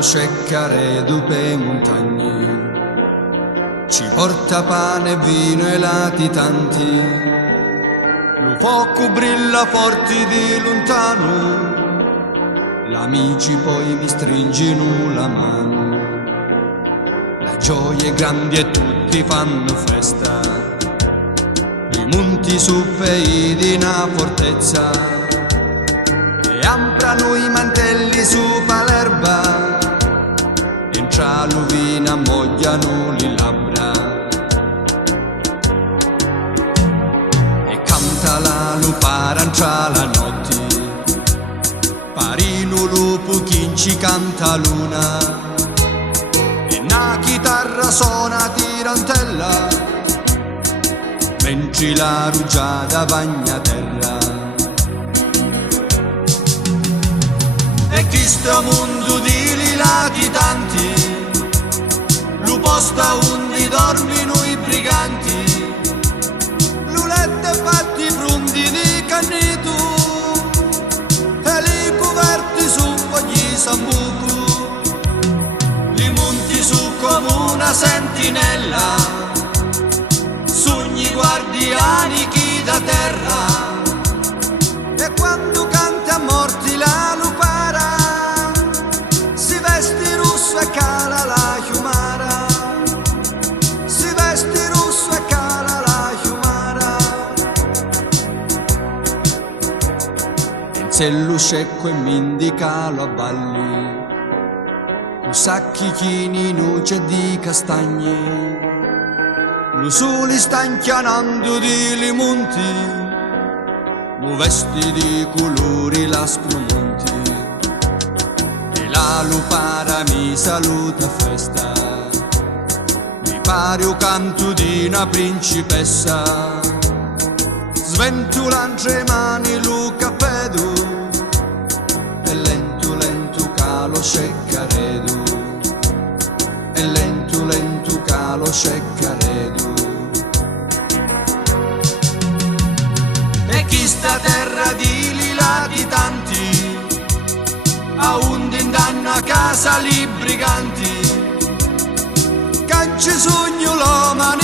lo cercare per montagne, ci porta pane e vino e latitanti, lo fuoco brilla forte di lontano, l'amici poi mi stringono la mano, la gioia è grande e tutti fanno festa, i monti su fei di una fortezza, e amprano i mantelli su l'erba, in cielo vina ammogliano le labbra, e canta la lupa arancia la notte, parino lupo chi canta luna, e una chitarra suona tirantella, mentre la rugiada bagna terra. E questo mondo di latitanti, lo posta undi dormino i briganti, lo lette fatti pronti di cannito, e li coperti su fogli sambuco, li monti su come una sentinella, sogni guardiani chi da terra, e quando canta a morti la lupara, si vesti russo e cala la chiumara, si vesti russo e cala la chiumara, e lo scecco e mi indica lo avvalli, con sacchi chini nuce di castagne, lo sole sta inchianando di limonti, mu vesti di colori la sprumonti, e la lupara mi saluta a festa, mi pare un canto di una principessa, sventolando le mani lo cappedo, e lento lento calo sceccaredo, e lento lento calo sceccaredo. E chi sta terra di latitanti, a un indanno a casa li briganti, che ci sogno l'uomo